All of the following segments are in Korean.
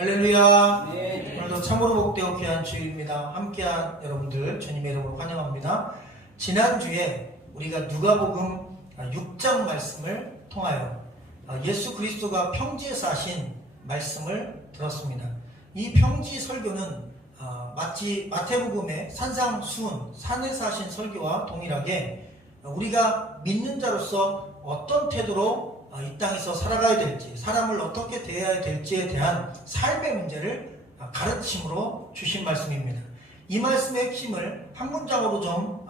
할렐루야. 네. 오늘도 참으로 복되고 귀한 주일입니다. 함께한 여러분들 주님의 이름으로 환영합니다. 지난주에 우리가 누가복음 6장 말씀을 통하여 예수 그리스도가 평지에서 하신 말씀을 들었습니다. 이 평지 설교는 마치 마태복음의 산상수훈, 산에서 하신 설교와 동일하게 우리가 믿는 자로서 어떤 태도로 이 땅에서 살아가야 될지, 사람을 어떻게 대해야 될지에 대한 삶의 문제를 가르침으로 주신 말씀입니다. 이 말씀의 핵심을 한 문장으로 좀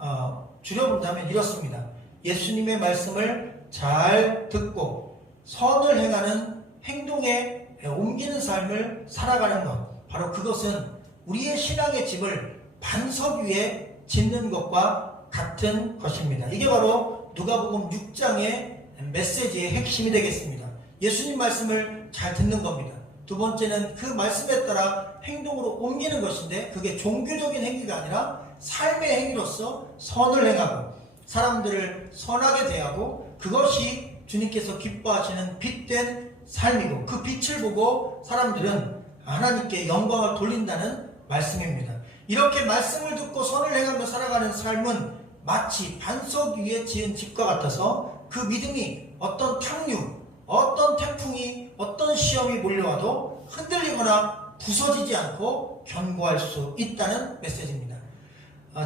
줄여본다면 이렇습니다. 예수님의 말씀을 잘 듣고 선을 행하는 행동에 옮기는 삶을 살아가는 것, 바로 그것은 우리의 신앙의 집을 반석 위에 짓는 것과 같은 것입니다. 이게 바로 누가복음 6장의 메시지의 핵심이 되겠습니다. 예수님 말씀을 잘 듣는 겁니다. 두 번째는 그 말씀에 따라 행동으로 옮기는 것인데, 그게 종교적인 행위가 아니라 삶의 행위로서 선을 행하고 사람들을 선하게 대하고, 그것이 주님께서 기뻐하시는 빛된 삶이고, 그 빛을 보고 사람들은 하나님께 영광을 돌린다는 말씀입니다. 이렇게 말씀을 듣고 선을 행하며 살아가는 삶은 마치 반석 위에 지은 집과 같아서 그 믿음이 어떤 탕류, 어떤 태풍이, 어떤 시험이 몰려와도 흔들리거나 부서지지 않고 견고할 수 있다는 메시지입니다.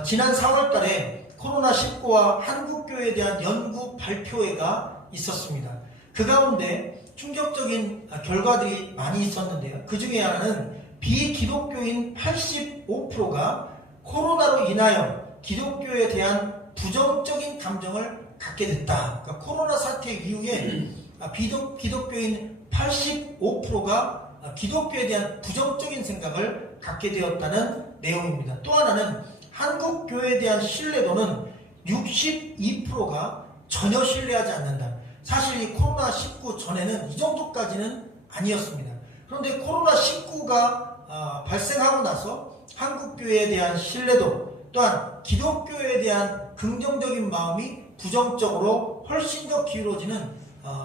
지난 4월 달에 코로나19와 한국교회에 대한 연구 발표회가 있었습니다. 그 가운데 충격적인 결과들이 많이 있었는데요. 그 중에 하나는 비기독교인 85%가 코로나로 인하여 기독교에 대한 부정적인 감정을 갖게 됐다. 그러니까 코로나 사태 이후에 기독교인 85%가 기독교에 대한 부정적인 생각을 갖게 되었다는 내용입니다. 또 하나는 한국교회에 대한 신뢰도는 62%가 전혀 신뢰하지 않는다. 사실 이 코로나19 전에는 이 정도까지는 아니었습니다. 그런데 코로나19가 발생하고 나서 한국교회에 대한 신뢰도, 또한 기독교에 대한 긍정적인 마음이 부정적으로 훨씬 더 기울어지는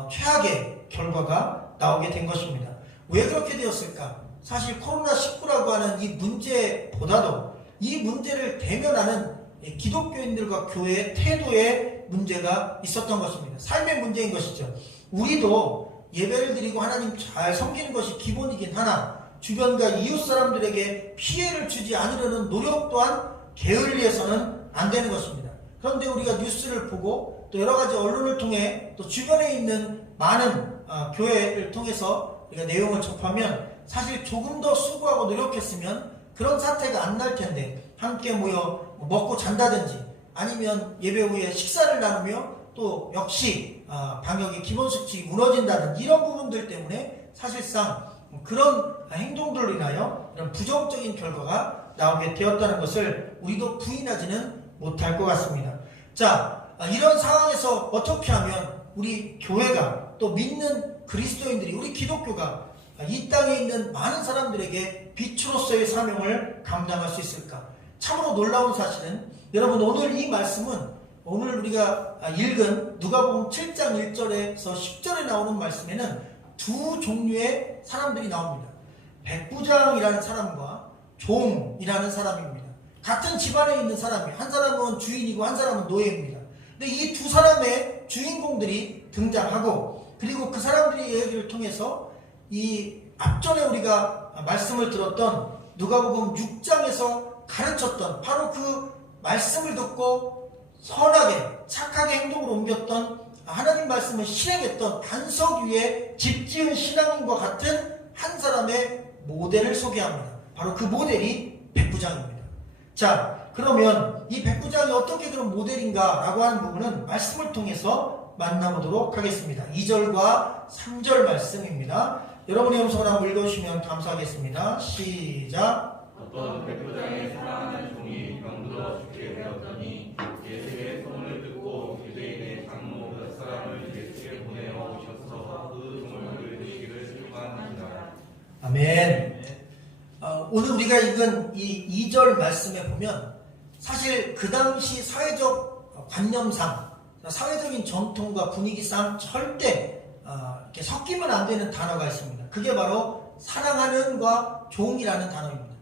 최악의 결과가 나오게 된 것입니다. 왜 그렇게 되었을까? 사실 코로나19라고 하는 이 문제보다도 이 문제를 대면하는 기독교인들과 교회의 태도에 문제가 있었던 것입니다. 삶의 문제인 것이죠. 우리도 예배를 드리고 하나님 잘 섬기는 것이 기본이긴 하나, 주변과 이웃 사람들에게 피해를 주지 않으려는 노력 또한 게을리해서는 안 되는 것입니다. 그런데 우리가 뉴스를 보고 또 여러 가지 언론을 통해 또 주변에 있는 많은 교회를 통해서 우리가 내용을 접하면 사실 조금 더 수고하고 노력했으면 그런 사태가 안 날 텐데, 함께 모여 먹고 잔다든지 아니면 예배 후에 식사를 나누며 또 역시 방역의 기본 수칙이 무너진다든지 이런 부분들 때문에 사실상 그런 행동들로 인하여 이런 부정적인 결과가 나오게 되었다는 것을 우리도 부인하지는 못할 것 같습니다. 자, 이런 상황에서 어떻게 하면 우리 교회가 또 믿는 그리스도인들이, 우리 기독교가 이 땅에 있는 많은 사람들에게 빛으로서의 사명을 감당할 수 있을까? 참으로 놀라운 사실은, 여러분, 오늘 이 말씀은 오늘 우리가 읽은 누가복음 7장 1절에서 10절에 나오는 말씀에는 두 종류의 사람들이 나옵니다. 백부장이라는 사람과 종이라는 사람입니다. 같은 집안에 있는 사람이, 한 사람은 주인이고 한 사람은 노예입니다. 근데 이 두 사람의 주인공들이 등장하고, 그리고 그 사람들의 이야기를 통해서 이 앞전에 우리가 말씀을 들었던 누가복음 6장에서 가르쳤던 바로 그 말씀을 듣고 선하게 착하게 행동으로 옮겼던, 하나님 말씀을 실행했던 반석 위에 집 지은 신앙인과 같은 한 사람의 모델을 소개합니다. 바로 그 모델이 백부장입니다. 자, 그러면 이 백부장이 어떻게 그런 모델인가 라고 하는 부분은 말씀을 통해서 만나보도록 하겠습니다. 2절과 3절 말씀입니다. 여러분의 음성을 한번 읽어주시면 감사하겠습니다. 시작. 어떤 백부장의 사랑하는 종이 병들어 죽게 되었더니 예수의 소문을 듣고 유대인의 장로 몇 사람을 예수께 보내어 오셔서 그 종을 의르시기를 축원합니다. 아멘. 오늘 우리가 읽은 이 2절 말씀에 보면 사실 그 당시 사회적 관념상, 사회적인 전통과 분위기상 절대 이렇게 섞이면 안 되는 단어가 있습니다. 그게 바로 사랑하는과 종이라는 단어입니다.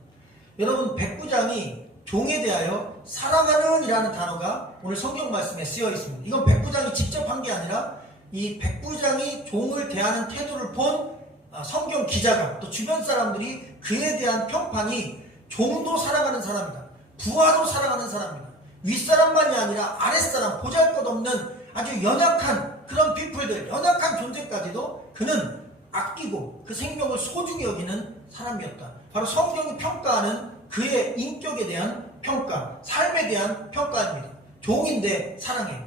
여러분, 백부장이 종에 대하여 사랑하는 이라는 단어가 오늘 성경 말씀에 쓰여 있습니다. 이건 백부장이 직접 한 게 아니라 이 백부장이 종을 대하는 태도를 본 성경 기자가 또 주변 사람들이 그에 대한 평판이 종도 사랑하는 사람이다, 부하도 사랑하는 사람이다, 윗사람만이 아니라 아랫사람, 보잘것없는 아주 연약한 그런 피플들, 연약한 존재까지도 그는 아끼고 그 생명을 소중히 여기는 사람이었다. 바로 성경이 평가하는 그의 인격에 대한 평가, 삶에 대한 평가입니다. 종인데 사랑해요.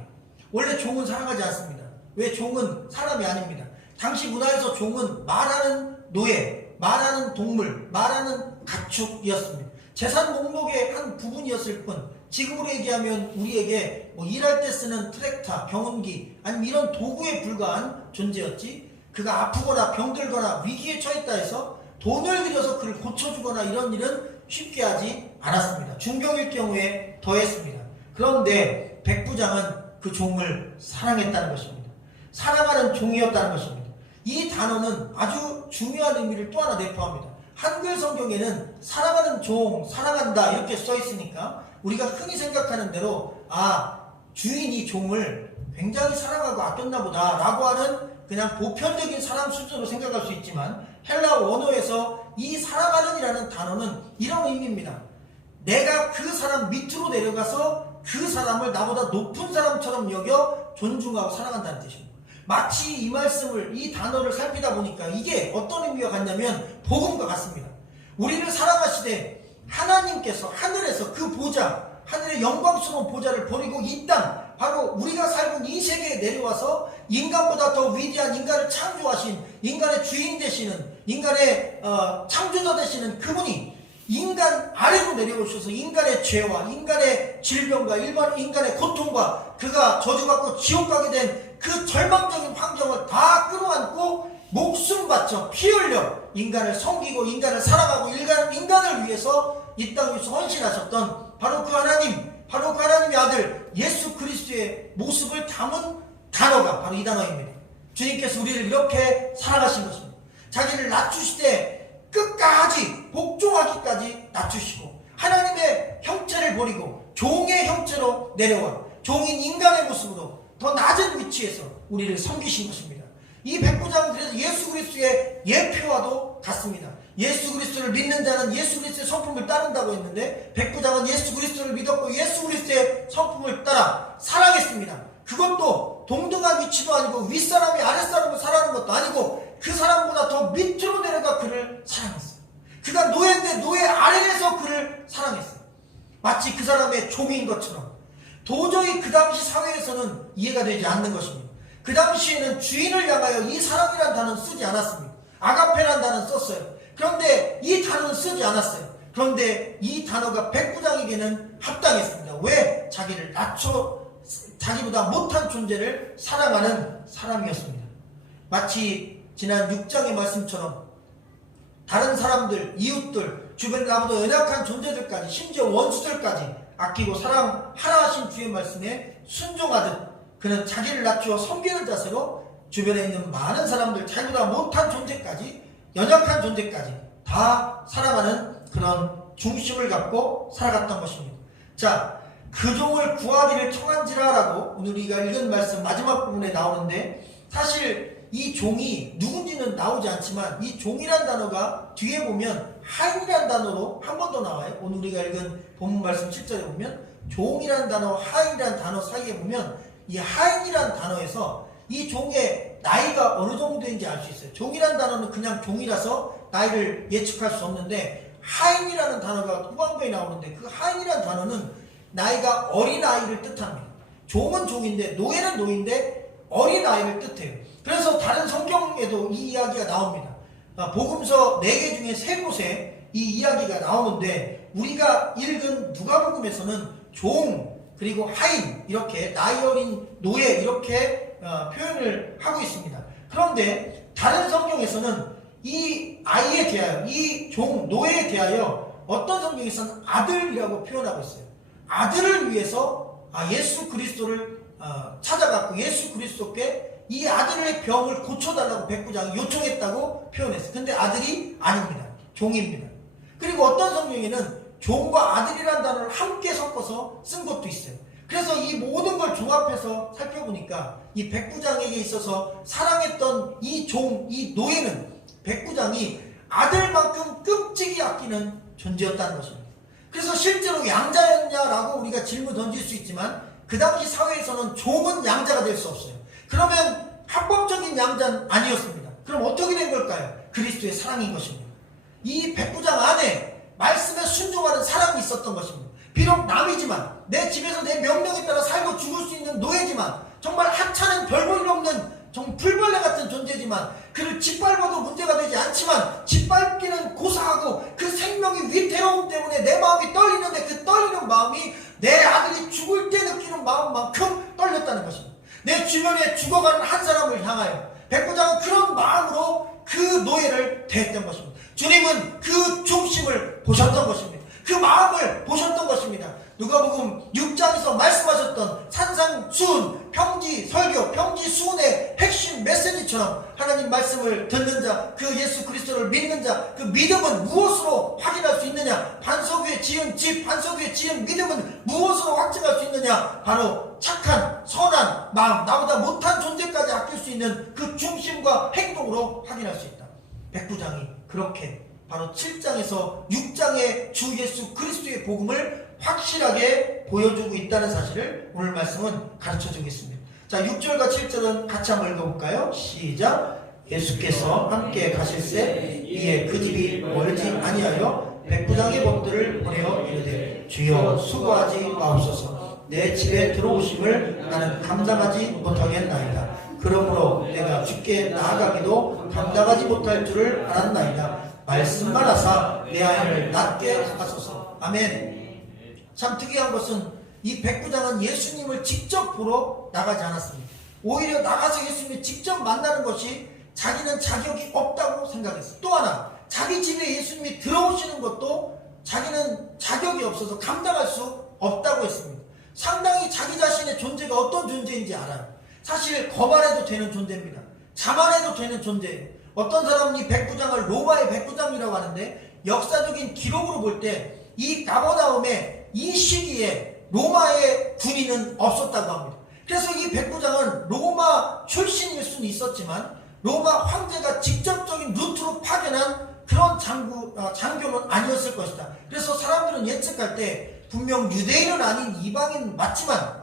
원래 종은 사랑하지 않습니다. 왜? 종은 사람이 아닙니다. 당시 문화에서 종은 말하는 노예, 말하는 동물, 말하는 가축이었습니다. 재산 목록의 한 부분이었을 뿐, 지금으로 얘기하면 우리에게 일할 때 쓰는 트랙터, 경운기, 아니면 이런 도구에 불과한 존재였지, 그가 아프거나 병들거나 위기에 처했다 해서 돈을 들여서 그를 고쳐주거나 이런 일은 쉽게 하지 않았습니다. 중병일 경우에 더했습니다. 그런데 백부장은 그 종을 사랑했다는 것입니다. 사랑하는 종이었다는 것입니다. 이 단어는 아주 중요한 의미를 또 하나 내포합니다. 한글 성경에는 사랑하는 종, 사랑한다 이렇게 써 있으니까 우리가 흔히 생각하는 대로 주인이 종을 굉장히 사랑하고 아꼈나 보다 라고 하는 그냥 보편적인 사람 수준으로 생각할 수 있지만, 헬라 원어에서 이 사랑하는 이라는 단어는 이런 의미입니다. 내가 그 사람 밑으로 내려가서 그 사람을 나보다 높은 사람처럼 여겨 존중하고 사랑한다는 뜻입니다. 마치 이 말씀을, 이 단어를 살피다 보니까 이게 어떤 의미가 같냐면 복음과 같습니다. 우리를 사랑하시되 하나님께서 하늘에서 그 보좌, 하늘의 영광스러운 보좌를 버리고 이 땅, 바로 우리가 살고 이 세계에 내려와서 인간보다 더 위대한 인간을 창조하신, 인간의 주인 되시는, 인간의 창조자 되시는 그분이 인간 아래로 내려오셔서 인간의 죄와 인간의 질병과 인간의 고통과 그가 저주받고 지옥 가게 된 그 절망적인 환경을 다 끌어안고 목숨 바쳐 피 흘려 인간을 섬기고 인간을 사랑하고 인간을 위해서 이 땅 위에서 헌신하셨던 바로 그 하나님, 바로 그 하나님의 아들 예수 그리스도의 모습을 담은 단어가 바로 이 단어입니다. 주님께서 우리를 이렇게 사랑하신 것입니다. 자기를 낮추시되 끝까지 복종하기까지 낮추시고 하나님의 형체를 버리고 종의 형체로 내려와 종인 인간의 모습으로 더 낮은 위치에서 우리를 섬기신 것입니다. 이 백부장은 그래서 예수 그리스도의 예표와도 같습니다. 예수 그리스도를 믿는 자는 예수 그리스도의 성품을 따른다고 했는데, 백부장은 예수 그리스도를 믿었고 예수 그리스도의 성품을 따라 사랑했습니다. 그것도 동등한 위치도 아니고 윗사람이 아랫사람을 사랑하는 것도 아니고 그 사람보다 더 밑으로 내려가 그를 사랑했어요. 그가 노예인데 노예 아래에서 그를 사랑했어요. 마치 그 사람의 종인 것처럼. 도저히 그 당시 사회에서는 이해가 되지 않는 것입니다. 그 당시에는 주인을 향하여 이 사랑이라는 단어는 쓰지 않았습니다. 아가페라는 단어는 썼어요. 그런데 이 단어는 쓰지 않았어요. 그런데 이 단어가 백부장에게는 합당했습니다. 왜? 자기를 낮춰 자기보다 못한 존재를 사랑하는 사람이었습니다. 마치 지난 6장의 말씀처럼 다른 사람들, 이웃들, 주변에 나보다 연약한 존재들까지, 심지어 원수들까지 아끼고 사랑하라 하신 주의 말씀에 순종하듯 그는 자기를 낮추어 섬기는 자세로 주변에 있는 많은 사람들, 자기보다 못한 존재까지, 연약한 존재까지 다 사랑하는 그런 중심을 갖고 살아갔던 것입니다. 자, 그 종을 구하기를 청한지라라고 오늘 우리가 읽은 말씀 마지막 부분에 나오는데, 사실 이 종이 누군지는 나오지 않지만 이 종이란 단어가 뒤에 보면 하인이란 단어로 한 번 더 나와요. 오늘 우리가 읽은 본문 말씀 7절에 보면 종이란 단어, 하인이란 단어 사이에 보면 이 하인이란 단어에서 이 종의 나이가 어느 정도인지 알 수 있어요. 종이란 단어는 그냥 종이라서 나이를 예측할 수 없는데, 하인이라는 단어가 후반부에 나오는데 그 하인이란 단어는 나이가 어린아이를 뜻합니다. 종은 종인데 노예는 노인데 어린아이를 뜻해요. 그래서 다른 성경에도 이 이야기가 나옵니다. 복음서 4개 중에 3곳에 이 이야기가 나오는데, 우리가 읽은 누가복음에서는 종 그리고 하인, 이렇게 나이 어린 노예 이렇게 표현을 하고 있습니다. 그런데 다른 성경에서는 이 아이에 대하여, 이 종 노예에 대하여 어떤 성경에서는 아들이라고 표현하고 있어요. 아들을 위해서 예수 그리스도를 찾아갔고 예수 그리스도께 이 아들의 병을 고쳐달라고 백부장이 요청했다고 표현했어요. 근데 아들이 아닙니다. 종입니다. 그리고 어떤 성경에는 종과 아들이라는 단어를 함께 섞어서 쓴 것도 있어요. 그래서 이 모든 걸 종합해서 살펴보니까 이 백부장에게 있어서 사랑했던 이 종, 이 노예는 백부장이 아들만큼 끔찍이 아끼는 존재였다는 것입니다. 그래서 실제로 양자였냐라고 우리가 질문 던질 수 있지만 그 당시 사회에서는 종은 양자가 될 수 없어요. 그러면 합법적인 양자는 아니었습니다. 그럼 어떻게 된 걸까요? 그리스도의 사랑인 것입니다. 이 백부장 안에 말씀에 순종하는 사랑이 있었던 것입니다. 비록 남이지만 내 집에서 내 명령에 따라 살고 죽을 수 있는 노예지만 정말 하찮은 별 볼 일 없는 정말 풀벌레 같은 존재지만 그를 짓밟아도 문제가 되지 않지만 짓밟기는 고사하고 그 생명이 위태로움 때문에 내 마음이 떨리는데 그 떨리는 마음이 내 아들이 죽을 때 느끼는 마음만큼 떨렸다는 것입니다. 내 주변에 죽어가는 한 사람을 향하여 백부장은 그런 마음으로 그 노예를 대했던 것입니다. 주님은 그 중심을 보셨던 것입니다. 그 마음을 보셨던 것입니다. 누가복음 6장에서 말씀하셨던 산상수훈, 평지 설교, 평지 수훈의 핵심 메시지처럼 하나님 말씀을 듣는 자, 그 예수 그리스도를 믿는 자, 그 믿음은 무엇으로 확인할 수 있느냐? 반석 위에 지은 집, 반석 위에 지은 믿음은 무엇으로 확증할 수 있느냐? 바로 착한, 선한 마음, 나보다 못한 존재까지 아낄 수 있는 그 중심과 행동으로 확인할 수 있다. 백부장이 그렇게 바로 7장에서 6장의 주 예수 그리스도의 복음을 확실하게 보여주고 있다는 사실을 오늘 말씀은 가르쳐주고 있습니다. 자, 6절과 7절은 같이 한번 읽어볼까요? 시작. 예수께서 함께 가실새 이에 그 집이 멀지 아니하여 백부장의 벗들을 보내어 이르되 주여 수고하지 마옵소서. 내 집에 들어오심을 나는 감당하지 못하겠나이다. 그러므로 내가 주께 나아가기도 감당하지 못할 줄을 알았나이다. 말씀만 하사 내 아이를 낫게 하소서. 아멘. 참 특이한 것은 이 백부장은 예수님을 직접 보러 나가지 않았습니다. 오히려 나가서 예수님을 직접 만나는 것이 자기는 자격이 없다고 생각했어요. 또 하나, 자기 집에 예수님이 들어오시는 것도 자기는 자격이 없어서 감당할 수 없다고 했습니다. 상당히 자기 자신의 존재가 어떤 존재인지 알아요. 사실 거만해도 되는 존재입니다. 자만해도 되는 존재예요. 어떤 사람은 이 백부장을 로마의 백부장이라고 하는데 역사적인 기록으로 볼 때 이 가버나움의 이 시기에 로마의 군인은 없었다고 합니다. 그래서 이 백부장은 로마 출신일 수는 있었지만 로마 황제가 직접적인 루트로 파견한 그런 장교는 아니었을 것이다. 그래서 사람들은 예측할 때 분명 유대인은 아닌 이방인 맞지만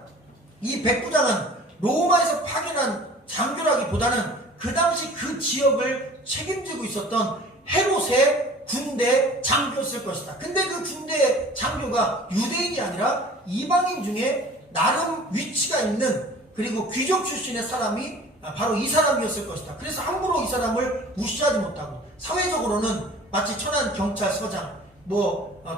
이 백부장은 로마에서 파견한 장교라기보다는 그 당시 그 지역을 책임지고 있었던 헤롯의 군대 장교였을 것이다. 근데 그 군대 장교가 유대인이 아니라 이방인 중에 나름 위치가 있는 그리고 귀족 출신의 사람이 바로 이 사람이었을 것이다. 그래서 함부로 이 사람을 무시하지 못하고 사회적으로는 마치 천안 경찰서장,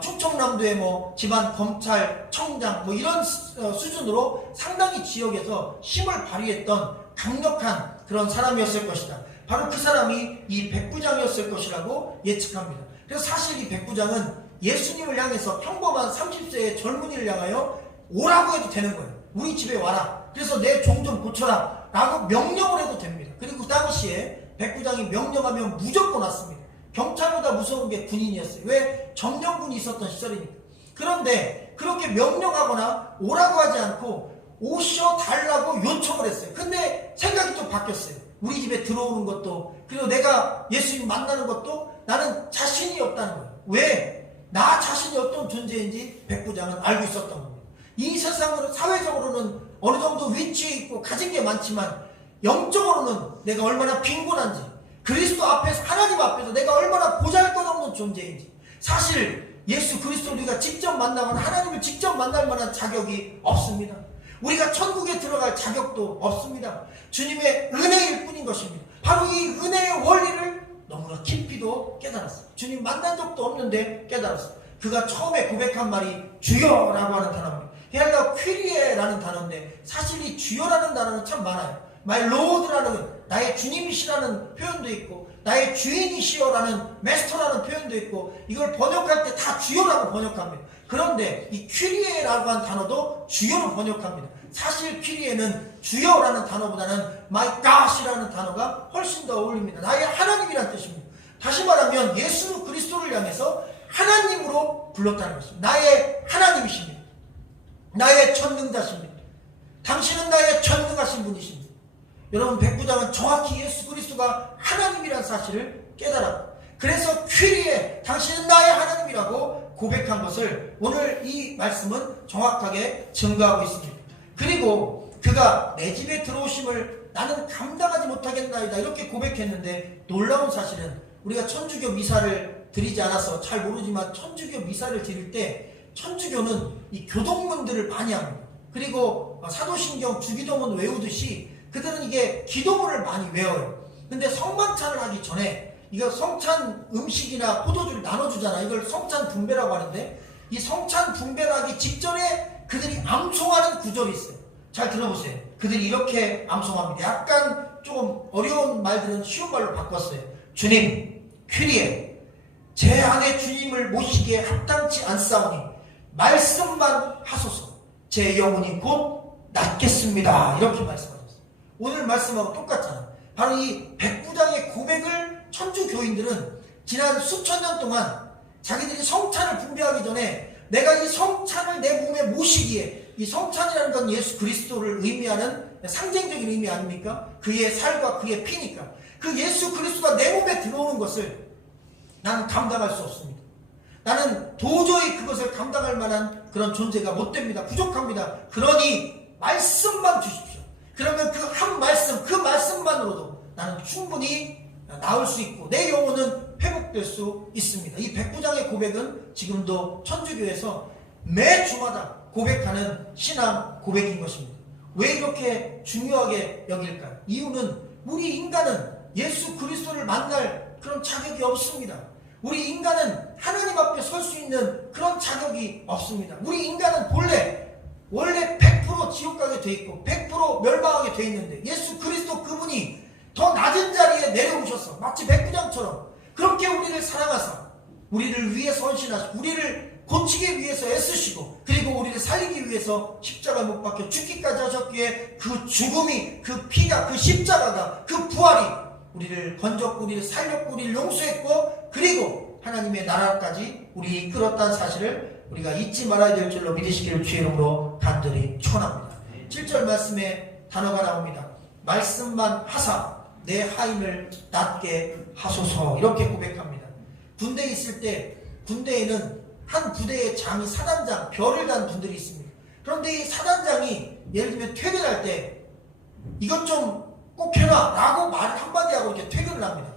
충청남도의 집안 검찰청장 이런 수준으로 상당히 지역에서 힘을 발휘했던 강력한 그런 사람이었을 것이다. 바로 그 사람이 이 백부장이었을 것이라고 예측합니다. 그래서 사실 이 백부장은 예수님을 향해서 평범한 30세의 젊은이를 향하여 오라고 해도 되는 거예요. 우리 집에 와라. 그래서 내 종 좀 고쳐라. 라고 명령을 해도 됩니다. 그리고 그 당시에 백부장이 명령하면 무조건 왔습니다. 경찰보다 무서운 게 군인이었어요. 왜? 점령군이 있었던 시절이니까. 그런데 그렇게 명령하거나 오라고 하지 않고 오셔달라고 요청을 했어요. 근데 생각이 또 바뀌었어요. 우리 집에 들어오는 것도 그리고 내가 예수님 만나는 것도 나는 자신이 없다는 거예요. 왜? 나 자신이 어떤 존재인지 백부장은 알고 있었던 겁니다. 이 세상으로 사회적으로는 어느 정도 위치에 있고 가진 게 많지만 영적으로는 내가 얼마나 빈곤한지 그리스도 앞에서 하나님 앞에서 내가 얼마나 보잘것없는 존재인지 사실 예수 그리스도를 우리가 직접 만나거나 하나님을 직접 만날 만한 자격이 없습니다. 우리가 천국에 들어갈 자격도 없습니다. 주님의 은혜일 뿐인 것입니다. 바로 이 은혜의 원리를 너무나 깊이도 깨달았어요. 주님 만난 적도 없는데 깨달았어요. 그가 처음에 고백한 말이 주여라고 하는 단어입니다. 헬라 퀴리에라는 단어인데 사실 이 주여라는 단어는 참 많아요. My Lord라는 나의 주님이시라는 표현도 있고 나의 주인이시여라는 메스터라는 표현도 있고 이걸 번역할 때 다 주여라고 번역합니다. 그런데 이 퀴리에라고 한 단어도 주여로 번역합니다. 사실 퀴리에는 주여라는 단어보다는 my God이라는 단어가 훨씬 더 어울립니다. 나의 하나님이라는 뜻입니다. 다시 말하면 예수 그리스도를 향해서 하나님으로 불렀다는 것입니다. 나의 하나님이십니다. 나의 전능자십니다. 당신은 나의 전능하신 분이십니다. 여러분 백부장은 정확히 예수 그리스도가 하나님이라는 사실을 깨달았다. 그래서 퀴리에 당신은 나의 하나님이라고 고백한 것을 오늘 이 말씀은 정확하게 증거하고 있습니다. 그리고 그가 내 집에 들어오심을 나는 감당하지 못하겠나이다 이렇게 고백했는데 놀라운 사실은 우리가 천주교 미사를 드리지 않아서 잘 모르지만 천주교 미사를 드릴 때 천주교는 이 교동문들을 많이 합니다. 그리고 사도신경 주기도문 외우듯이 그들은 이게 기도문을 많이 외워요. 근데 성만찬을 하기 전에 이거 성찬 음식이나 포도주를 나눠주잖아. 이걸 성찬 분배라고 하는데 이 성찬 분배를 하기 직전에 그들이 암송하는 구절이 있어요. 잘 들어보세요. 그들이 이렇게 암송합니다. 약간 조금 어려운 말들은 쉬운 말로 바꿨어요. 주님, 퀴리에 제 안에 주님을 모시기에 합당치 않사오니 말씀만 하소서. 제 영혼이 곧 낫겠습니다. 이렇게 말씀하셨어요. 오늘 말씀하고 똑같잖아. 바로 이 백부장의 고백을 천주교인들은 지난 수천 년 동안 자기들이 성찬을 분배하기 전에 내가 이 성찬을 내 몸에 모시기에 이 성찬이라는 건 예수 그리스도를 의미하는 상징적인 의미 아닙니까? 그의 살과 그의 피니까 그 예수 그리스도가 내 몸에 들어오는 것을 나는 감당할 수 없습니다. 나는 도저히 그것을 감당할 만한 그런 존재가 못 됩니다. 부족합니다. 그러니 말씀만 주십시오. 그러면 그 한 말씀, 그 말씀만으로도 나는 충분히 나을 수 있고 내 영혼은 회복될 수 있습니다. 이 백부장의 고백은 지금도 천주교에서 매 주마다 고백하는 신앙 고백인 것입니다. 왜 이렇게 중요하게 여길까요? 이유는 우리 인간은 예수 그리스도를 만날 그런 자격이 없습니다. 우리 인간은 하나님 앞에 설 수 있는 그런 자격이 없습니다. 우리 인간은 원래 100% 지옥 가게 돼 있고 100% 멸망하게 돼 있는데 예수 그리스도 그분이 더 낮은 자리에 내려오셔서 마치 백부장처럼 그렇게 우리를 사랑하사 우리를 위해서 헌신하시고 우리를 고치기 위해서 애쓰시고 그리고 우리를 살리기 위해서 십자가 못 박혀 죽기까지 하셨기에 그 죽음이 그 피가 그 십자가가 그 부활이 우리를 건졌고 우리를 살렸고 우리를 용서했고 그리고 하나님의 나라까지 우리 이끌었다는 사실을 우리가 잊지 말아야 될 줄로 믿으시기를 주의 이름으로 간절히 축원합니다. 7절 말씀에 단어가 나옵니다. 말씀만 하사 내 하인을 낫게 하소서 이렇게 고백합니다. 군대에 있을 때 군대에는 한 부대의 장이 사단장 별을 단 분들이 있습니다. 그런데 이 사단장이 예를 들면 퇴근할 때 이것 좀 꼭 해라 라고 말을 한마디 하고 이렇게 퇴근을 합니다.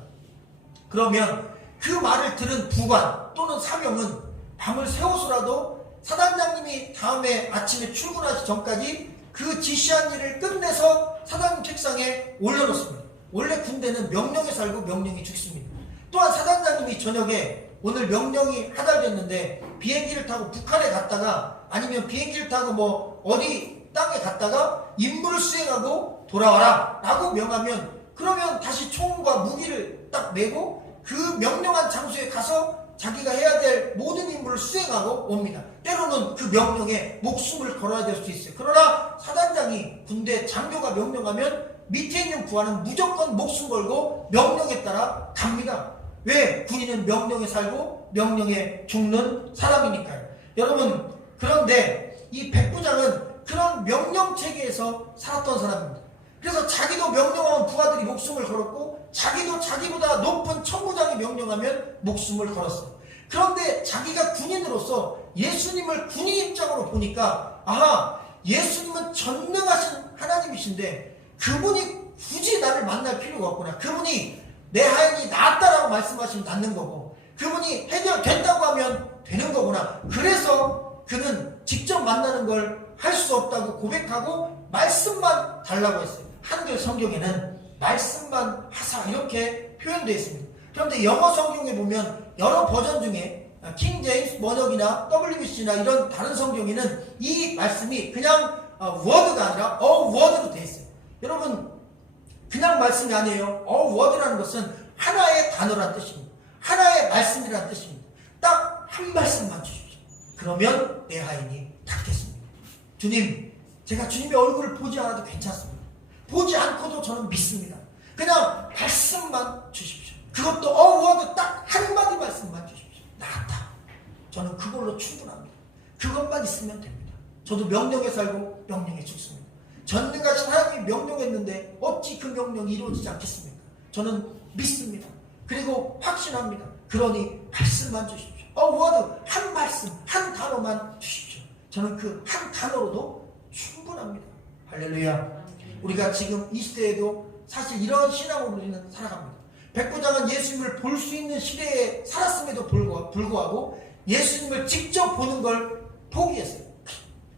그러면 그 말을 들은 부관 또는 사병은 밤을 새워서라도 사단장님이 다음에 아침에 출근하기 전까지 그 지시한 일을 끝내서 사장님 책상에 올려놓습니다. 원래 군대는 명령에 살고 명령이 죽습니다. 또한 사단장님이 저녁에 오늘 명령이 하달됐는데 비행기를 타고 북한에 갔다가 아니면 비행기를 타고 뭐 어디 땅에 갔다가 임무를 수행하고 돌아와라 라고 명하면 그러면 다시 총과 무기를 딱 메고 그 명령한 장소에 가서 자기가 해야 될 모든 임무를 수행하고 옵니다. 때로는 그 명령에 목숨을 걸어야 될 수도 있어요. 그러나 사단장이 군대 장교가 명령하면 밑에 있는 부하는 무조건 목숨 걸고 명령에 따라 갑니다. 왜? 군인은 명령에 살고 명령에 죽는 사람이니까요. 여러분 그런데 이 백부장은 그런 명령 체계에서 살았던 사람입니다. 그래서 자기도 명령하면 부하들이 목숨을 걸었고 자기도 자기보다 높은 천부장이 명령하면 목숨을 걸었어요. 그런데 자기가 군인으로서 예수님을 군인 입장으로 보니까 아하 예수님은 전능하신 하나님이신데 그분이 굳이 나를 만날 필요가 없구나. 그분이 내 하인이 낫다라고 말씀하시면 낫는 거고 그분이 해결된다고 하면 되는 거구나. 그래서 그는 직접 만나는 걸 할 수 없다고 고백하고 말씀만 달라고 했어요. 한글 성경에는 말씀만 하사 이렇게 표현되어 있습니다. 그런데 영어 성경에 보면 여러 버전 중에 킹 제임스 번역이나 WBC나 이런 다른 성경에는 이 말씀이 그냥 word가 아니라 a word로 되어 있어요. 여러분 그냥 말씀이 아니에요. a word라는 것은 하나의 단어란 뜻입니다. 하나의 말씀이란 뜻입니다. 딱 한 말씀만 주십시오. 그러면 내 하인이 닫겠습니다. 주님, 제가 주님의 얼굴을 보지 않아도 괜찮습니다. 보지 않고도 저는 믿습니다. 그냥 말씀만 주십시오. 그것도 워드 딱 한마디 말씀만 주십시오. 나았다. 저는 그걸로 충분합니다. 그것만 있으면 됩니다. 저도 명령에 살고 명령에 죽습니다. 전능하신 하나님이 명령했는데 어찌 그 명령이 이루어지지 않겠습니까? 저는 믿습니다. 그리고 확신합니다. 그러니 말씀만 주십시오. 워드 한 말씀, 한 단어만 주십시오. 저는 그 한 단어로도 충분합니다. 할렐루야. 우리가 지금 이 시대에도 사실 이런 신앙으로 우리는 살아갑니다. 백부장은 예수님을 볼 수 있는 시대에 살았음에도 불구하고 예수님을 직접 보는 걸 포기했어요.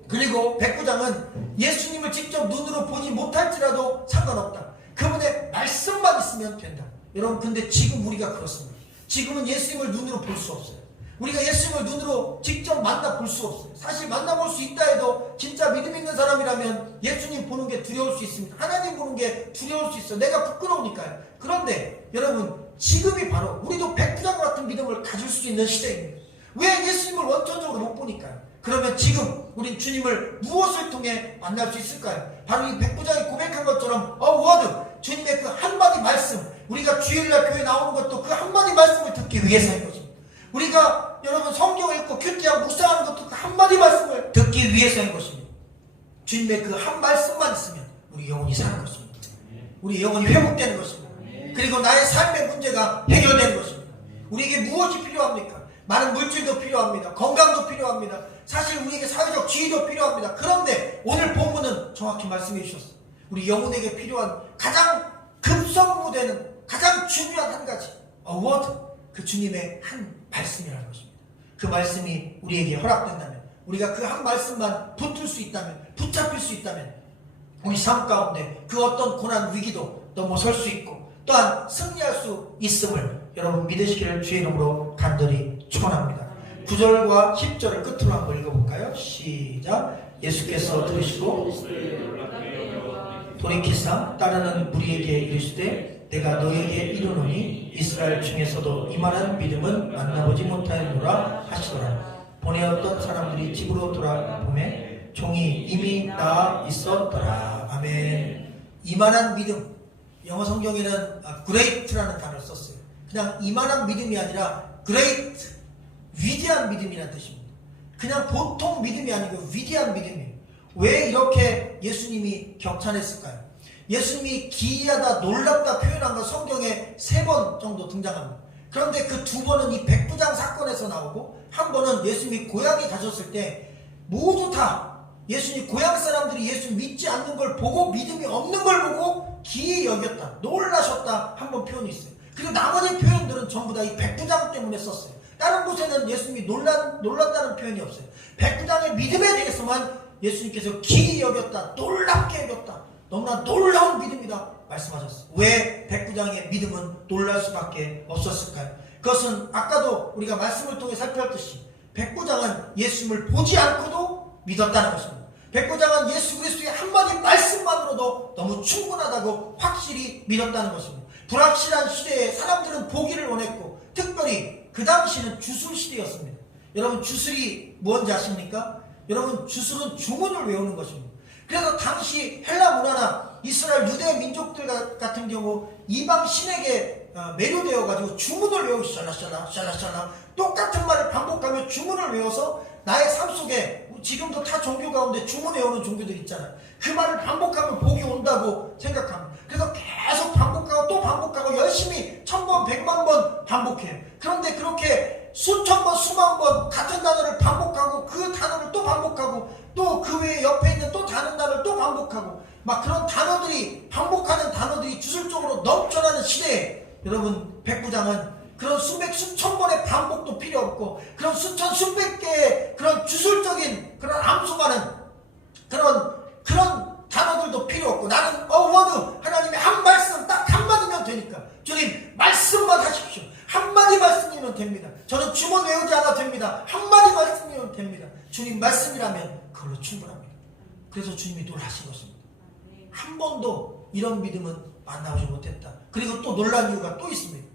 그리고 백부장은 예수님을 직접 눈으로 보지 못할지라도 상관없다. 그분의 말씀만 있으면 된다. 여러분, 근데 지금 우리가 그렇습니다. 지금은 예수님을 눈으로 볼 수 없어요. 우리가 예수님을 눈으로 직접 만나볼 수 없어요. 사실 만나볼 수 있다 해도 진짜 믿음 있는 사람이라면 예수님 보는 게 두려울 수 있습니다. 하나님 보는 게 두려울 수 있어요. 내가 부끄러우니까요. 그런데 여러분, 지금이 바로 우리도 백부장 같은 믿음을 가질 수 있는 시대입니다. 왜 예수님을 원천적으로 못 보니까요? 그러면 지금 우린 주님을 무엇을 통해 만날 수 있을까요? 바로 이 백부장이 고백한 것처럼 워드, 주님의 그 한마디 말씀, 우리가 주일날 교회 나오는 것도 그 한마디 말씀을 듣기 위해서인 것입니다. 우리가 여러분 성경 읽고 큐티하고 묵상하는 것도 그 한마디 말씀을 듣기 위해서인 것입니다. 주님의 그 한 말씀만 있으면 우리 영혼이 사는 것입니다. 우리 영혼이 회복되는 것입니다. 그리고 나의 삶의 문제가 해결되는 것입니다. 우리에게 무엇이 필요합니까? 많은 물질도 필요합니다. 건강도 필요합니다. 사실 우리에게 사회적 지위도 필요합니다. 그런데 오늘 본문은 정확히 말씀해 주셨어요. 우리 영혼에게 필요한 가장 급선무되는 가장 중요한 한 가지, 워드, 그 주님의 한 말씀이라는 것입니다. 그 말씀이 우리에게 허락된다면, 우리가 그 한 말씀만 붙들 수 있다면, 붙잡힐 수 있다면 우리 삶 가운데 그 어떤 고난 위기도 넘어설 수 있고 또한 승리할 수 있음을 여러분 믿으시기를 주의 이름으로 간절히 축원합니다. 9절과 10절을 끝으로 한번 읽어볼까요? 시작. 예수께서 들으시고 돌이키사 따르는 무리에게 이르시되 내가 너에게 이르노니 이스라엘 중에서도 이만한 믿음은 만나보지 못하였노라 하시더라. 보내었던 사람들이 집으로 돌아보매 종이 이미 나아 있었더라. 아멘. 이만한 믿음, 영어 성경에는 great라는 단어를 썼어요. 그냥 이만한 믿음이 아니라 great, 위대한 믿음이라는 뜻입니다. 그냥 보통 믿음이 아니고 위대한 믿음이에요. 왜 이렇게 예수님이 경찬했을까요? 예수님이 기이하다, 놀랍다 표현한 건 성경에 3번 정도 등장합니다. 그런데 그 2번은 이 백부장 사건에서 나오고, 한 번은 예수님이 고향에 가셨을 때 모두 다 예수님, 고향 사람들이 예수님 믿지 않는 걸 보고, 믿음이 없는 걸 보고 기이 여겼다, 놀라셨다 한 번 표현이 있어요. 그리고 나머지 표현들은 전부 다 이 백부장 때문에 썼어요. 다른 곳에는 예수님이 놀랐다는 표현이 없어요. 백부장의 믿음에 대해서만 예수님께서 기이 여겼다, 놀랍게 여겼다, 너무나 놀라운 믿음이다 말씀하셨어요. 왜 백부장의 믿음은 놀랄 수밖에 없었을까요? 그것은 아까도 우리가 말씀을 통해 살펴봤듯이 백부장은 예수님을 보지 않고도 믿었다는 것입니다. 백부장은 예수 그리스도의 한마디 말씀만으로도 너무 충분하다고 확실히 믿었다는 것입니다. 불확실한 시대에 사람들은 보기를 원했고, 특별히 그 당시는 주술 시대였습니다. 여러분, 주술이 뭔지 아십니까? 여러분, 주술은 주문을 외우는 것입니다. 그래서 당시 헬라 문화나 이스라엘 유대 민족들 같은 경우 이방 신에게 매료되어가지고 주문을 외우고 샬라샬라 똑같은 말을 반복하며 주문을 외워서 나의 삶 속에, 지금도 타 종교 가운데 주문 외우는 종교들 있잖아요. 그 말을 반복하면 복이 온다고 생각합니다. 그래서 계속 반복하고 또 반복하고 열심히 1000번, 100만 번 반복해요. 그런데 그렇게 수천 번, 수만 번 같은 단어를 반복하고 그 단어를 또 반복하고 또 그 외에 옆에 있는 또 다른 단어를 또 반복하고 막 그런 단어들이, 반복하는 단어들이 주술적으로 넘쳐나는 시대에 여러분, 백부장은 그런 수백, 수천 번의 반복도 필요 없고 그런 수천, 수백 개의 그런 주술적인 그런 암송하는 그런 단어들도 필요 없고, 나는 워드, 하나님의 한 말씀 딱 한마디면 되니까 주님 말씀만 하십시오. 한마디 말씀이면 됩니다. 저는 주문 외우지 않아도 됩니다. 한마디 말씀이면 됩니다. 주님 말씀이라면 그걸로 충분합니다. 그래서 주님이 놀라신 것입니다. 한 번도 이런 믿음은 만나보지 못했다. 그리고 또 놀란 이유가 또 있습니다.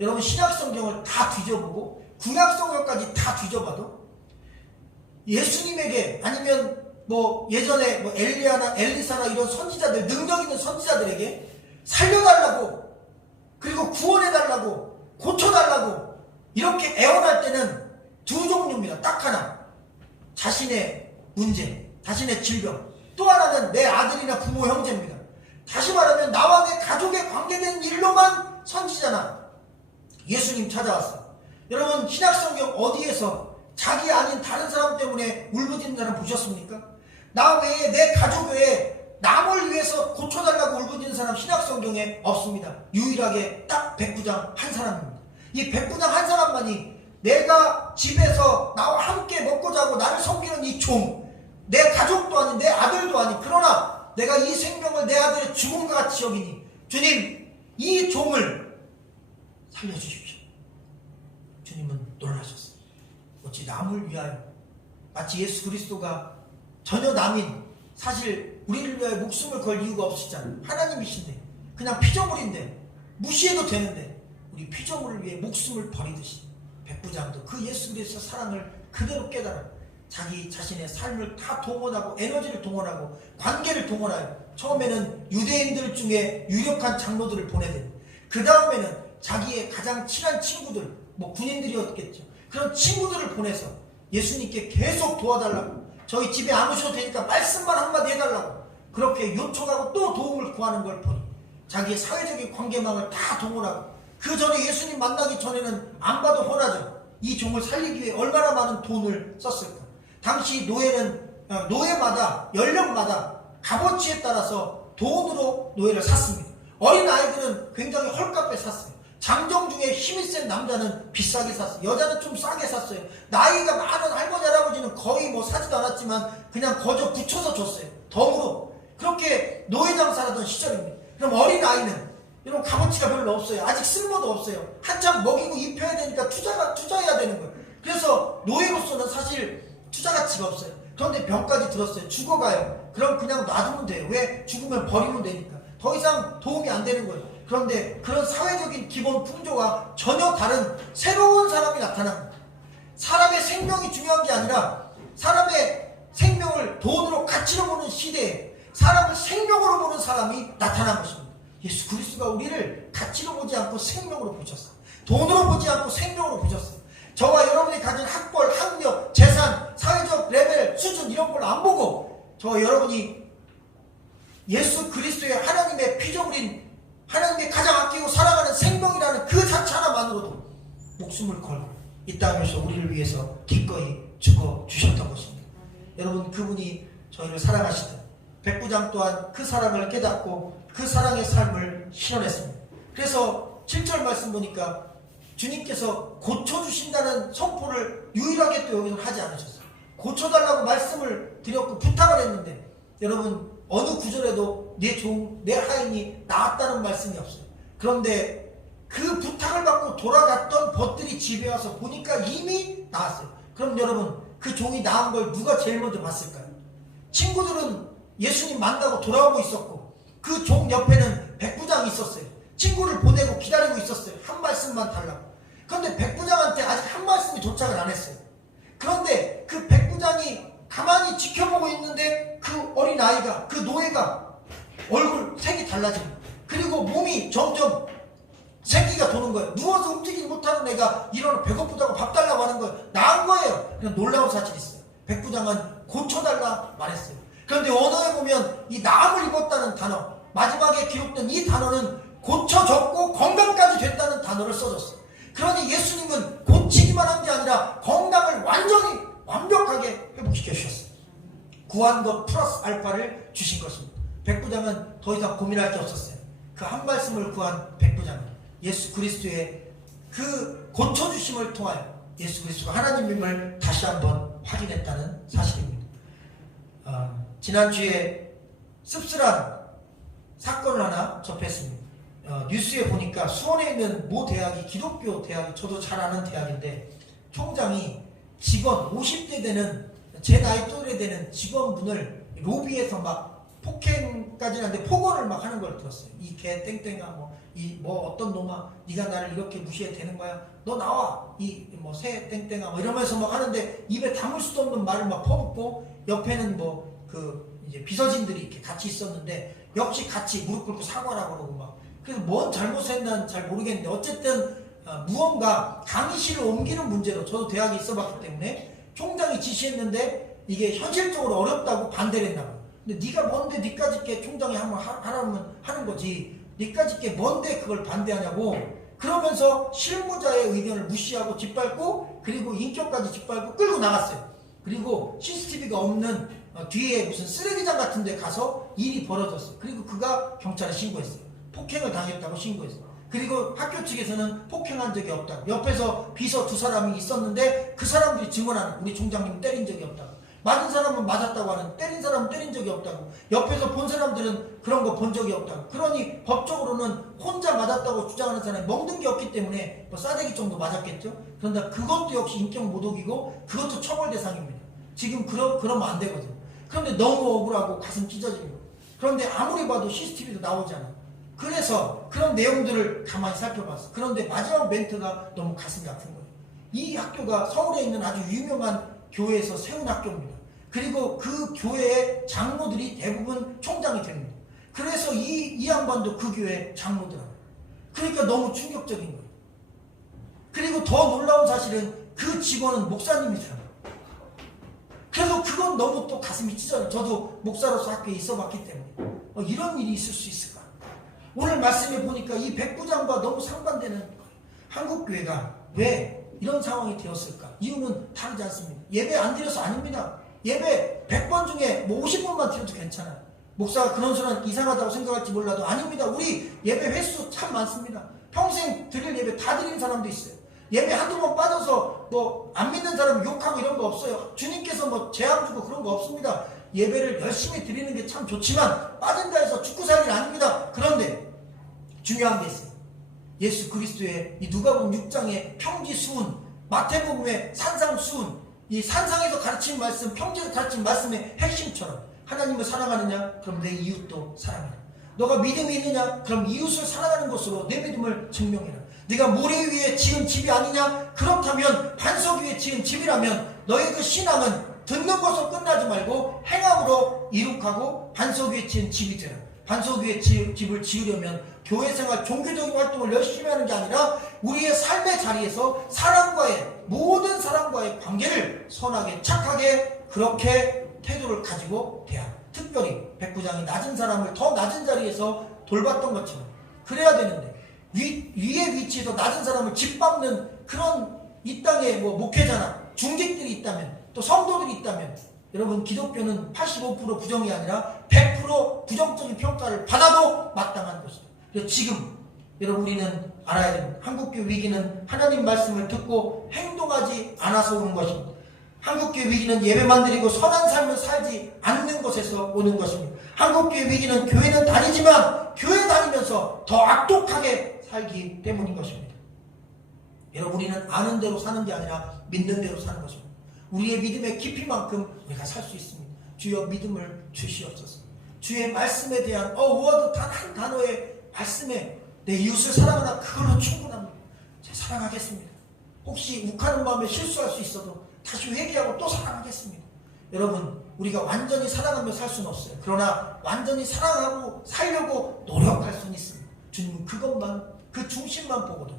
여러분 신약성경을 다 뒤져보고 구약성경까지 다 뒤져봐도 예수님에게 아니면 뭐 예전에 뭐 엘리야나 엘리사나 이런 선지자들, 능력 있는 선지자들에게 살려달라고 그리고 구원해달라고 고쳐달라고 이렇게 애원할 때는 두 종류입니다. 딱 하나, 자신의 문제, 자신의 질병. 또 하나는 내 아들이나 부모, 형제입니다. 다시 말하면 나와 내 가족에 관계된 일로만 선지자나 예수님 찾아왔어요. 여러분 신약성경 어디에서 자기 아닌 다른 사람 때문에 울부짖는 사람 보셨습니까? 나 외에 내 가족 외에 남을 위해서 고쳐달라고 울부짖는 사람 신약성경에 없습니다. 유일하게 딱 백부장 한 사람입니다. 이 백부장 한 사람만이 내가 집에서 나와 함께 먹고 자고 나를 섬기는 이 종, 내 가족도 아닌 내 아들도 아닌, 그러나 내가 이 생명을 내 아들의 죽음과 같이 여기니 주님 이 종을 살려주십시오. 주님은 놀라셨어요. 어찌 남을 위하여, 마치 예수 그리스도가 전혀 남인, 사실 우리를 위하여 목숨을 걸 이유가 없으시잖아요. 하나님이신데 그냥 피조물인데 무시해도 되는데 우리 피조물을 위해 목숨을 버리듯이 백부장도 그 예수 그리스도 사랑을 그대로 깨달아 자기 자신의 삶을 다 동원하고 에너지를 동원하고 관계를 동원하여 처음에는 유대인들 중에 유력한 장로들을 보내더니 그 다음에는 자기의 가장 친한 친구들, 뭐 군인들이었겠죠. 그런 친구들을 보내서 예수님께 계속 도와달라고, 저희 집에 안 오셔도 되니까 말씀만 한마디 해달라고 그렇게 요청하고 또 도움을 구하는 걸 보니 자기의 사회적인 관계망을 다 동원하고, 그 전에 예수님 만나기 전에는 안 봐도 뻔하죠. 이 종을 살리기 위해 얼마나 많은 돈을 썼을까. 당시 노예는 노예마다 연령마다 값어치에 따라서 돈으로 노예를 샀습니다. 어린 아이들은 굉장히 헐값에 샀어요. 장정 중에 힘이 센 남자는 비싸게 샀어요. 여자는 좀 싸게 샀어요. 나이가 많은 할머니 할아버지는 거의 뭐 사지도 않았지만 그냥 거저 붙여서 줬어요. 덤으로. 그렇게 노예 장사하던 시절입니다. 그럼 어린 아이는 이런 값어치가 별로 없어요. 아직 쓸모도 없어요. 한참 먹이고 입혀야 되니까 투자해야 되는 거예요. 그래서 노예로서는 사실 투자 가치가 없어요. 그런데 병까지 들었어요. 죽어가요. 그럼 그냥 놔두면 돼요. 왜? 죽으면 버리면 되니까. 더 이상 도움이 안 되는 거예요. 그런데 그런 사회적인 기본 풍조와 전혀 다른 새로운 사람이 나타납니다. 사람의 생명이 중요한 게 아니라 사람의 생명을 돈으로 가치로 보는 시대에 사람을 생명으로 보는 사람이 나타난 것입니다. 예수 그리스도가 우리를 가치로 보지 않고 생명으로 보셨어요. 돈으로 보지 않고 생명으로 보셨어요. 저와 여러분이 가진 학벌, 학력, 재산, 사회적 레벨, 수준 이런 걸 안 보고 저와 여러분이 예수 그리스도의 하나님의 피조물인 하나님의 가장 아끼고 사랑하는 생명이라는 그 자체 하나만으로도 목숨을 걸고 이 땅에서 우리를 위해서 기꺼이 죽어주셨던 것입니다. 여러분 그분이 저희를 사랑하시듯 백부장 또한 그 사랑을 깨닫고 그 사랑의 삶을 실현했습니다. 그래서 7절 말씀 보니까 주님께서 고쳐주신다는 선포를 유일하게 또 여기서 하지 않으셨어요. 고쳐달라고 말씀을 드렸고 부탁을 했는데 여러분 어느 구절에도 내 하인이 나았다는 말씀이 없어요. 그런데 그 부탁을 받고 돌아갔던 벗들이 집에 와서 보니까 이미 나았어요. 그럼 여러분 그 종이 나은 걸 누가 제일 먼저 봤을까요? 친구들은 예수님 만나고 돌아오고 있었고 그 종 옆에는 백부장이 있었어요. 친구를 보내고 기다리고 있었어요. 한 말씀만 달라고. 그런데 백부장한테 아직 한 말씀이 도착을 안 했어요. 그런데 그 백부장이 가만히 지켜보고 있는데 그 어린아이가, 그 노예가 얼굴 색이 달라집니다. 그리고 몸이 점점 생기가 도는 거예요. 누워서 움직이지 못하는 애가 일어나 배고프다고 밥 달라고 하는 거예요. 나은 거예요. 그냥 놀라운 사실이 있어요. 백부장은 고쳐달라 말했어요. 그런데 언어에 보면 이 나음을 입었다는 단어, 마지막에 기록된 이 단어는 고쳐졌고 건강까지 됐다는 단어를 써줬어요. 그러니 예수님은 고치기만 한 게 아니라 건강을 완전히 완벽하게 회복시켜 주셨어요. 구한 것 플러스 알파를 주신 것입니다. 백부장은 더 이상 고민할 게 없었어요. 그 한 말씀을 구한 백부장은 예수 그리스도의 그 고쳐주심을 통하여 예수 그리스도가 하나님임을 다시 한번 확인했다는 사실입니다. 지난주에 씁쓸한 사건을 하나 접했습니다. 뉴스에 보니까 수원에 있는 모 대학이 기독교 대학이 저도 잘 아는 대학인데 총장이 직원 50대 되는 제 나이 또래 되는 직원분을 로비에서 막 폭행 땡땡까지는 아닌데 폭언을 막 하는 걸 들었어요. 이 개 땡땡아 뭐 어떤 놈아 네가 나를 이렇게 무시해 되는 거야? 너 나와 이 뭐 새 땡땡아 뭐 이러면서 막 하는데 입에 담을 수도 없는 말을 막 퍼붓고 옆에는 뭐 그 이제 비서진들이 이렇게 같이 있었는데 역시 같이 무릎 꿇고 사과라고 그러고 막 그래서 뭔 잘못했는지 잘 모르겠는데 어쨌든 무언가 강의실을 옮기는 문제로 저도 대학에 있어봤기 때문에 총장이 지시했는데 이게 현실적으로 어렵다고 반대를 했나 봐요. 근데 네가 뭔데 니까짓 게 총장이 한번 하라면 하는 거지 니까짓 게 뭔데 그걸 반대하냐고 그러면서 실무자의 의견을 무시하고 짓밟고 그리고 인격까지 짓밟고 끌고 나갔어요. 그리고 CCTV가 없는 뒤에 무슨 쓰레기장 같은 데 가서 일이 벌어졌어요. 그리고 그가 경찰에 신고했어요. 폭행을 당했다고 신고했어요. 그리고 학교 측에서는 폭행한 적이 없다고 옆에서 비서 2사람이 있었는데 그 사람들이 증언하는 우리 총장님 때린 적이 없다고 맞은 사람은 맞았다고 하는 때린 사람은 때린 적이 없다고 옆에서 본 사람들은 그런 거 본 적이 없다고 그러니 법적으로는 혼자 맞았다고 주장하는 사람이 먹는 게 없기 때문에 뭐 싸대기 정도 맞았겠죠. 그런데 그것도 역시 인격 모독이고 그것도 처벌 대상입니다. 지금 그러면 안 되거든요. 그런데 너무 억울하고 가슴 찢어지는 거예요. 그런데 아무리 봐도 CCTV도 나오잖아요. 그래서 그런 내용들을 가만히 살펴봤어. 그런데 마지막 멘트가 너무 가슴이 아픈 거예요. 이 학교가 서울에 있는 아주 유명한 교회에서 세운 학교입니다. 그리고 그 교회의 장로들이 대부분 총장이 됩니다. 그래서 이 양반도 그 교회 장로더라고요. 그러니까 너무 충격적인 거예요. 그리고 더 놀라운 사실은 그 직원은 목사님이더라고요. 그래서 그건 너무 또 가슴이 찢어요. 저도 목사로서 학교에 있어봤기 때문에 이런 일이 있을 수 있을까? 오늘 말씀해 보니까 이 백부장과 너무 상반되는 거예요. 한국교회가 왜 이런 상황이 되었을까? 이유는 다르지 않습니다. 예배 안 드려서 아닙니다. 예배 100번 중에 뭐 50번만 드려도 괜찮아요. 목사가 그런 소리는 이상하다고 생각할지 몰라도 아닙니다. 우리 예배 횟수 참 많습니다. 평생 드릴 예배 다 드린 사람도 있어요. 예배 한두 번 빠져서 뭐 안 믿는 사람 욕하고 이런 거 없어요. 주님께서 뭐 재앙 주고 그런 거 없습니다. 예배를 열심히 드리는 게 참 좋지만 빠진다 해서 죽고 살일 아닙니다. 그런데 중요한 게 있어요. 예수 그리스도의 이 누가복음 6장의 평지수훈, 마태복음의 산상수훈, 이 산상에서 가르친 말씀, 평지에서 가르친 말씀의 핵심처럼 하나님을 사랑하느냐? 그럼 내 이웃도 사랑해라. 너가 믿음이 있느냐? 그럼 이웃을 사랑하는 것으로 내 믿음을 증명해라. 네가 모래 위에 지은 집이 아니냐? 그렇다면 반석 위에 지은 집이라면 너의 그 신앙은 듣는 것으로 끝나지 말고 행함으로 이룩하고 반석 위에 지은 집이 되라. 반석 위에 집을 지으려면 교회생활, 종교적인 활동을 열심히 하는 게 아니라 우리의 삶의 자리에서 모든 사람과의 관계를 선하게 착하게 그렇게 태도를 가지고 대하라. 특별히 백부장이 낮은 사람을 더 낮은 자리에서 돌봤던 것처럼 그래야 되는데 위의 위치에서 낮은 사람을 짓밟는 그런 이 땅에 뭐 목회자나 중직들이 있다면 또 성도들이 있다면 여러분 기독교는 85% 부정이 아니라 100% 부정적인 평가를 받아도 마땅한 것이다. 그래서 지금 여러분 우리는 알아야 됩니다. 한국교 위기는 하나님 말씀을 듣고 행동하지 않아서 오는 것입니다. 한국교 위기는 예배만 드리고 선한 삶을 살지 않는 것에서 오는 것입니다. 한국교의 위기는 교회는 다니지만 교회 다니면서 더 악독하게 살기 때문인 것입니다. 여러분 우리는 아는 대로 사는 게 아니라 믿는 대로 사는 것입니다. 우리의 믿음의 깊이만큼 우리가 살 수 있습니다. 주여 믿음을 주시옵소서. 주의 말씀에 대한 워드 단 한 단어의 말씀에 내 이웃을 사랑하라 그걸로 충분합니다. 제가 사랑하겠습니다. 혹시 욱하는 마음에 실수할 수 있어도 다시 회개하고 또 사랑하겠습니다. 여러분 우리가 완전히 사랑하며 살 수는 없어요. 그러나 완전히 사랑하고 살려고 노력할 수는 있습니다. 주님은 그것만 그 중심만 보고도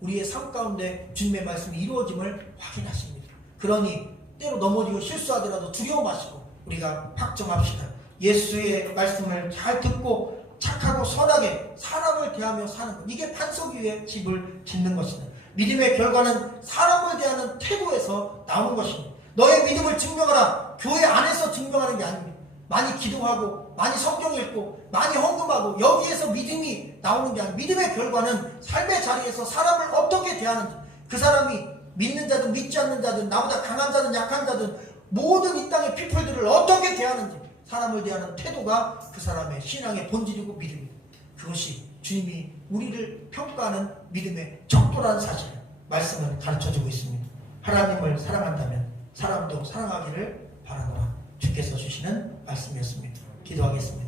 우리의 삶 가운데 주님의 말씀이 이루어짐을 확인하십니다. 그러니 때로 넘어지고 실수하더라도 두려워 마시고 우리가 확정합시다. 예수의 말씀을 잘 듣고 착하고 선하게 사람을 대하며 사는 것. 이게 반석 위에 집을 짓는 것이다. 믿음의 결과는 사람을 대하는 태도에서 나오는 것입니다. 너의 믿음을 증명하라. 교회 안에서 증명하는 게 아닙니다. 많이 기도하고 많이 성경 읽고 많이 헌금하고 여기에서 믿음이 나오는 게 아니라 믿음의 결과는 삶의 자리에서 사람을 어떻게 대하는지 그 사람이 믿는 자든 믿지 않는 자든 나보다 강한 자든 약한 자든 모든 이 땅의 피플들을 어떻게 대하는지 사람을 대하는 태도가 그 사람의 신앙의 본질이고 믿음입니다. 그것이 주님이 우리를 평가하는 믿음의 적도라는 사실을 말씀을 가르쳐주고 있습니다. 하나님을 사랑한다면 사람도 사랑하기를 바라노라. 주께서 주시는 말씀이었습니다. 기도하겠습니다.